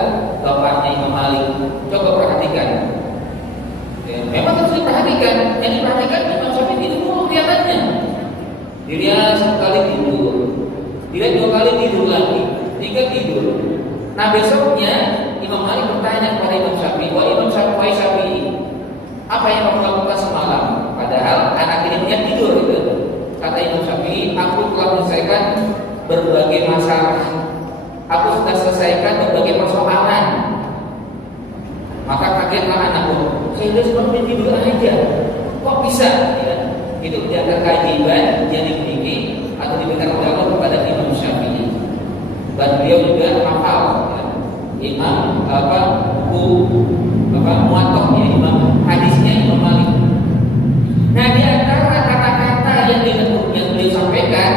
bapaknya Imam Malik. Coba perhatikan. Ya, memang harus diperhatikan. Yang diperhatikan Imam Syafi'i itu kelihatannya. Dia sekali tidur, dia dua kali tidur lagi, tiga tidur. Nah besoknya Imam Malik bertanya kepada Imam Syafi'i, wah Imam Syafi'i, apa yang kamu lakukan semalam? Padahal anak ini punya tidur gitu. Kata Imam Syafi'i, aku telah menyelesaikan berbagai masalah. Aku sudah selesaikan berbagai persoalan. Maka kagetlah anakku, saya sudah seperti tidur aja. Kok bisa? Ya, itu diantara keajaiban yang dimiliki atau diberikan oleh Allah kepada Imam Syafi'i. Dan beliau juga hafal ya, Imam muwatta'nya, Imam hadisnya Imam Malik. Nah di antara kata-kata yang beliau sampaikan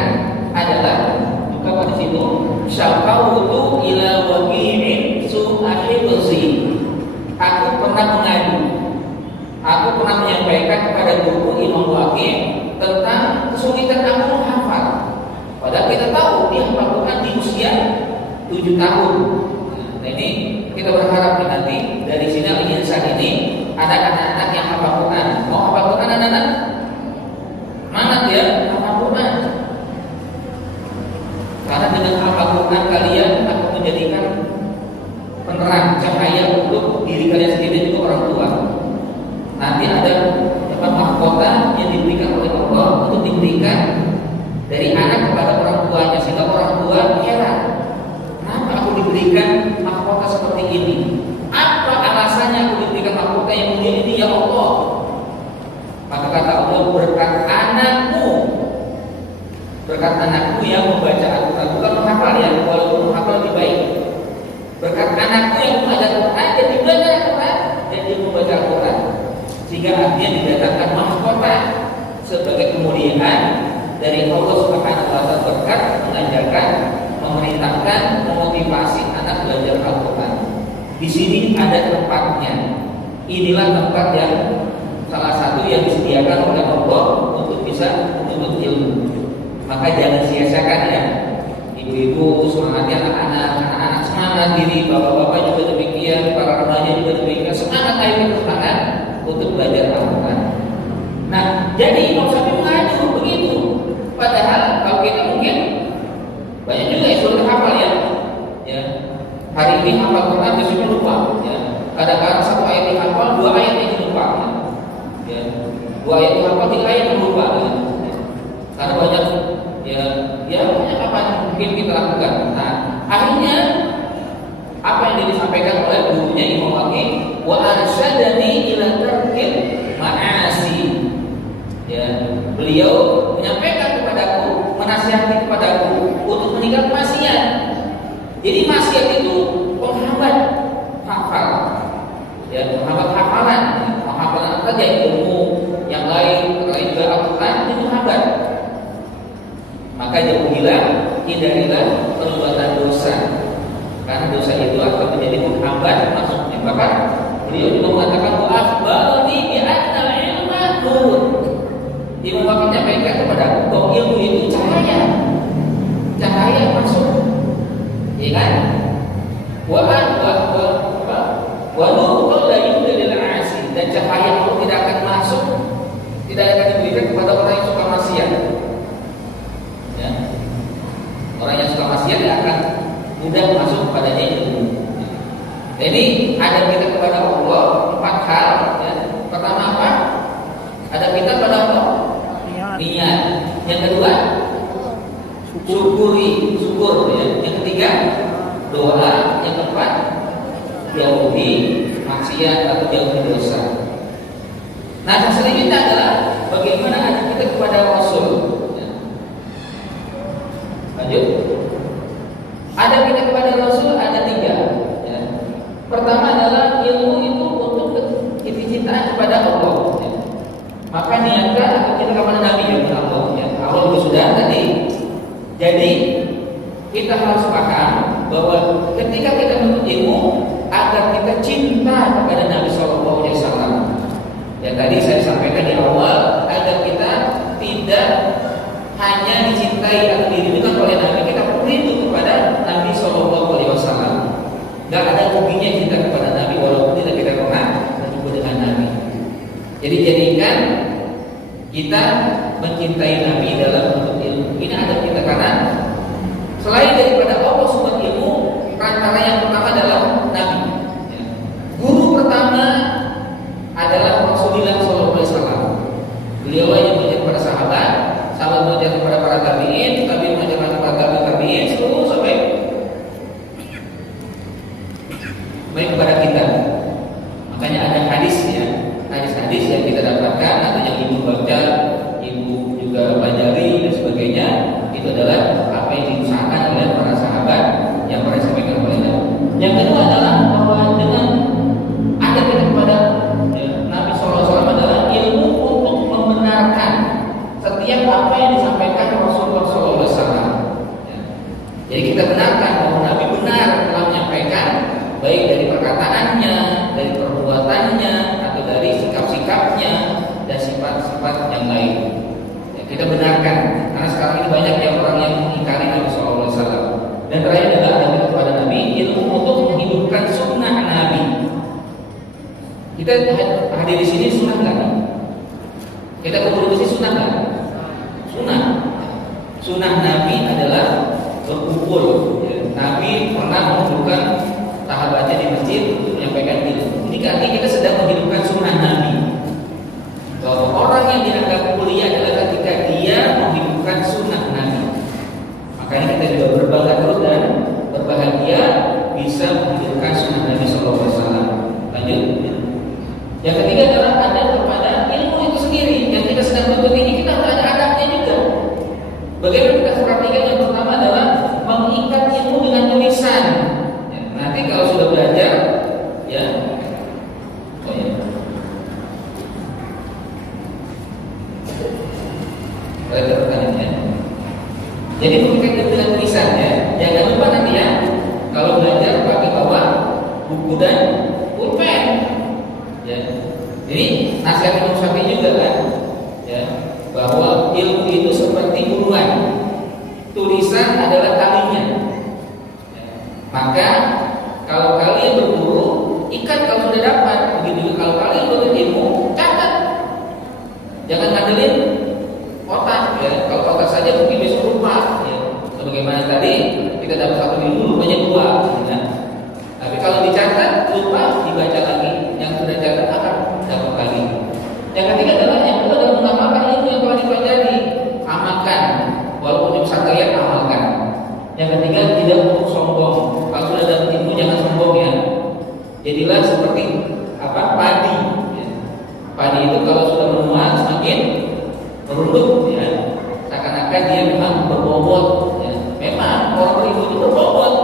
adalah apa di situ? Syaqautu ila waqi'in su'ahibzi. Aku pernah mengadu, aku pernah menyampaikan kepada guru Imam Waqi' tentang kesulitan aku menghafal. Padahal kita tahu dia hafal Quran di usia 7 tahun. Nah ini kita berharap nanti dari sini insan ini ada anak-anak yang hafal Quran. Mau hafal Quran anak-anak? Semangat ya, hafal Quran. Karena dengan hafal Quran kalian akan menjadikan penerang cahaya untuk diri kalian sendiri dan juga orang tua. Nanti ada mahkota yang diberikan oleh Allah untuk diberikan dari anak kepada orang tuanya, sehingga orang tua heran, kenapa aku diberikan mahkota seperti ini? Apa alasannya aku diberikan mahkota yang mulia ini ya Allah? Maka kata Allah, berkat anakmu yang membaca Al-Quran, bukan menghafal ya, walaupun menghafal lebih baik. Berkat anakku yang membaca Quran, jadi belajar Quran dan dia membaca Quran, sehingga akhirnya didatangkan mahkota sebagai kemuliaan dari Allah Subhanahu wa taala berkat mengajarkan, memerintahkan, memotivasi anak belajar Al-Quran. Di sini ada tempatnya. Inilah tempat yang salah satu yang disediakan oleh Allah untuk bisa menuntut ilmu. Maka jangan sia-siakan ya. Ibu-ibu semangati anak-anak semangat diri, bapak-bapak juga demikian, para remaja juga demikian. Semangat, ayo kita semangat untuk belajar Al-Quran. Nah, jadi Imam Syafi'i mengadu begitu. Padahal kalau kita mungkin banyak juga yang sudah hafal ya. Hari ini hafal Quran besoknya lupa ya. Kadang-kadang satu ayat dihafal, dua ayat yang lupa ya. Dua ayat dihafal, tiga ayat yang lupa ya. Karena banyak banyak apa yang mungkin kita lakukan. Nah, akhirnya apa yang disampaikan oleh gurunya Imam Waqi, wa arsyadani ila tarkil ma'asi. Ya, beliau menyampaikan kepadaku, menasihati kepadaku untuk meninggalkan maksiat. Jadi maksiat itu menghambat hafal, ya, menghambat hafalan saja ilmu yang lain juga Al-Quran itu menghambat. Maka jauhilah, hindarilah perbuatan dosa, karena dosa itu akan menjadi menghambat masuknya. Bahkan beliau juga mengatakan wa akhbarani bi anna ilma nur. Dia menyampaikan kepada aku bahwa ilmu itu cahaya masuk, ya kan? Wa nur la yudlil asi, dan cahaya itu tidak akan masuk, tidak akan diberikan kepada orang yang suka maksiat. Ya. Orang yang suka maksiat tidak akan mudah masuk kepadanya ilmu. Jadi ada kita kepada Allah 4 hal. Ya. Pertama apa? Ada kita pada Allah. Niat. Yang kedua, syukur ya. Yang ketiga, doa. Yang keempat, jauhi maksiat atau jauhi dosa. Nah, yang selanjutnya adalah bagaimana ada kita kepada Rasul. Ya. Lanjut. Ada kita kepada Rasul ada 3. Ya. Pertama adalah ilmu itu untuk kecintaan kepada Allah. Ya. Maka niatkan atau kita kepada Nabi yang Allah. Ya. Allah juga sudah tadi. Jadi kita harus paham bahwa ketika kita menuntut ilmu agar kita cinta kepada Nabi Sallallahu Alaihi Wasallam. Ya tadi saya sampaikan di awal agar kita tidak hanya dicintai atau dirindukan oleh Nabi, kita rindu kepada Nabi Sallallahu Alaihi Wasallam. Gak ada ruginya cinta kepada Nabi walaupun tidak kita pernah berjumpa dengan Nabi. Jadi jadikan kita mencintai Nabi dalam menuntut ilmu. Ini ada kita karena selain daripada Allah sumber ilmu, perantara yang pertama adalah Nabi. Ya. Guru pertama adalah Rasulullah SAW. Beliau yang mengajar kepada sahabat mengajar kepada para tabiin, mengajar kepada para tabiin, seluruh sampai baik kepada kita. Makanya ada hadis yang kita dapatkan atau yang ibu baca, ibu juga pelajari dan sebagainya. Itu adalah apa yang diusahakan oleh para sahabat yang pernah disampaikan oleh Nabi. Yang kedua adalah bahwa dengan ada kita kepada Nabi SAW adalah ilmu untuk membenarkan setiap apa yang disampaikan Rasulullah SAW. Jadi kita benarkan bahwa Nabi benar telah menyampaikan, baik dari perkataannya, dari perbuatannya, atau dari sikap-sikapnya dan sifat-sifat yang lain. Kita benarkan, karena sekarang ini banyak yang orang yang mengingkari Nabi SAW. Dan terakhir adalah ada kita kepada Nabi ilmu untuk menghidupkan sunnah Nabi. Kita hadir di sini sunnah nggak? Kita kumpul di sini sunnah nggak? Sunnah Nabi adalah berkumpul. Nabi pernah mengumpulkan sahabatnya di masjid untuk menyampaikan ilmu. Ini artinya kita sedang menghidupkan sunnah Nabi. Bahwa orang yang dianggap mulia adalah ketika dia menghidupkan sunnah Nabi. Makanya kita juga berbangga terus dan berbahagia bisa menghidupkan sunnah Nabi SAW. Lanjut. Yang ketiga adalah ada kepada ilmu itu sendiri. Yang kita sedang tuntut ini kita harus ada adabnya juga. Bagaimana kita perhatikan yang pertama adalah mengikat ilmu dengan tulisan. Nanti kalau belajar ya. Oh ya. Belajar pertanyaannya. Jadi berkaitan dengan tulisan ya. Jangan lupa nanti ya, kalau belajar pakai bawa buku dan pulpen. Ya. Jadi nasihat Imam Syafi'i juga kan, ya, bahwa ilmu itu seperti buruan, tulisan adalah talinya. Ya. Maka kalau kalian berburu, ikat kalau sudah dapat. Begitu juga kalau kalian berilmu, catat. Jangan ngandelin otak. Ya. Kalau otak saja mungkin besok lupa. Ya. Sebagaimana tadi kita dapat satu ilmu, rupanya dua. Ya. Tapi kalau dicatat, lupa dibaca lagi. Yang sudah catat akan dapat lagi. Yang ketiga adalah yang kedua adalah mengamalkan ilmu yang telah dipelajari. Amalkan, walaupun bisa terlihat amalkan. Yang ketiga tidak untuk sombong. Kalau sudah dapat ilmu jangan sombong ya. Jadilah seperti apa? Padi. Ya. Padi itu kalau sudah menuai semakin merunduk ya. Seakan-akan dia memang berbobot. Ya. Memang orang berilmu itu berbobot.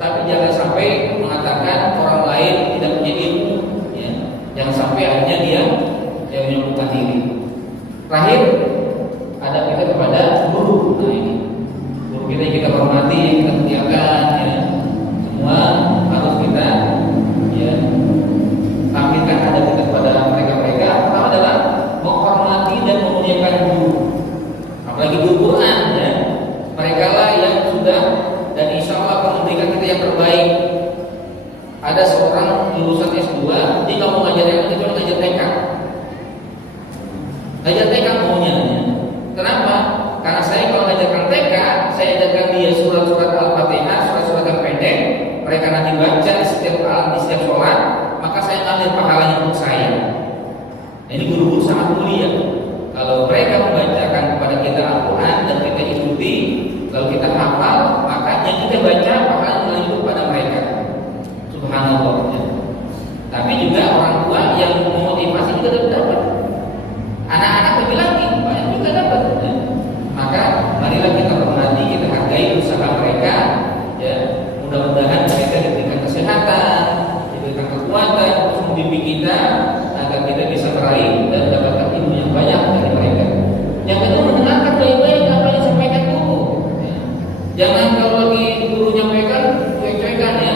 Tapi jangan sampai mengatakan orang lain tidak punya ilmu. Ya. Jangan sampai akhirnya dia yang menyembuhkan diri. Terakhir ada kita kepada guru. Nah ini guru kita yang kita hormati, yang kita muliakan ya. Semua harus kita ya tampilkan ada kita kepada mereka-mereka. Pertama adalah menghormati dan memuliakan guru. Apalagi guru Quran ya. Mereka lah yang sudah dan insya Allah akan memberikan kita yang terbaik. Ada seorang lulusan S2, dia nggak mau ngajar yang itu, cuma ngajar TK. Ngajar TK maunya. Kenapa? Karena saya kalau ngajarkan TK, saya ajarkan dia surat-surat Al-Fatihah, surat-surat yang pendek. Mereka nanti baca di setiap sholat, maka saya ambil pahalanya untuk saya. Ini guru-guru sangat mulia. Kalau mereka membacakan kepada kita Al-Quran dan kita ikuti, kalau kita hafal, maka yang kita baca pahalanya melanjut kepada mereka. Subhanallah. Ya. Tapi juga orang tua yang memotivasi juga dapat. Anak-anak lebih lagi banyak juga dapat. Ya. Maka marilah kita hormati, kita hargai usaha mereka. Ya, mudah-mudahan mereka diberikan kesehatan, diberikan kekuatan untuk membimbing kita agar kita bisa meraih dan mendapatkan ilmu yang banyak dari mereka. Yang kedua, mendengarkan baik-baik apa yang disampaikan guru. Ya. Jangan kalau lagi guru nyampaikan, cuek-cuekan ya.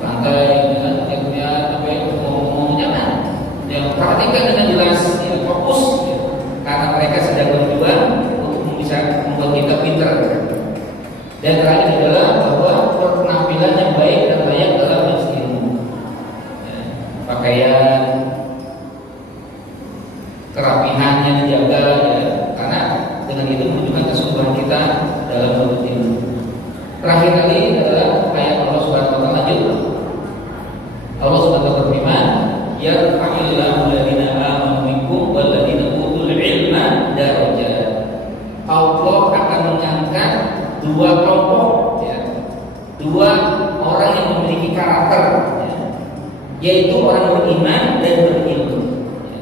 Santai dengan ya apa yang ngomong jangan. Yang perhatikan dengan jelas, ya, fokus ya. Karena mereka sedang berjuang untuk bisa membuat kita pintar. Dan terakhir adalah bahwa penampilan yang baik dan layak dalam majelis ilmu. Ya. Pakaian, kerapihannya dijaga ya. Karena dengan itu menunjukkan kesungguhan kita dalam menuntut ilmu. Terakhir kali adalah ayat Allah Subhanahu wa taala lanjut. Allah Subhanahu berfirman, "Yarfa'illahu alladziina aamanu minkum walladziina utul 'ilma darajat." Allah akan mengangkat dua kelompok ya. Dua orang yang memiliki karakter ya. Yaitu orang beriman dan berilmu. Ya.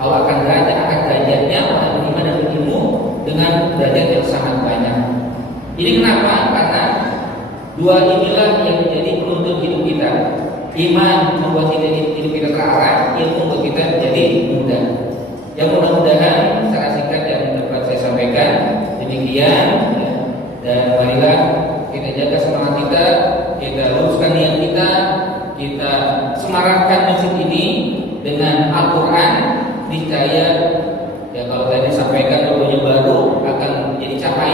Allah akan angkat derajatnya orang beriman dan berilmu dengan derajat yang sangat banyak. Ini kenapa? Karena dua inilah yang menjadi penuntut hidup kita. Iman membuat hidup kita terarah, ilmu membuat kita menjadi mudah. Yang mudah-mudahan secara singkat yang dapat saya sampaikan demikian ya. Dan marilah kita jaga semangat kita luruskan niat kita semarakkan masjid ini dengan Al-Quran. Niscaya ya kalau tadi disampaikan ilmunya baru akan menjadi cahaya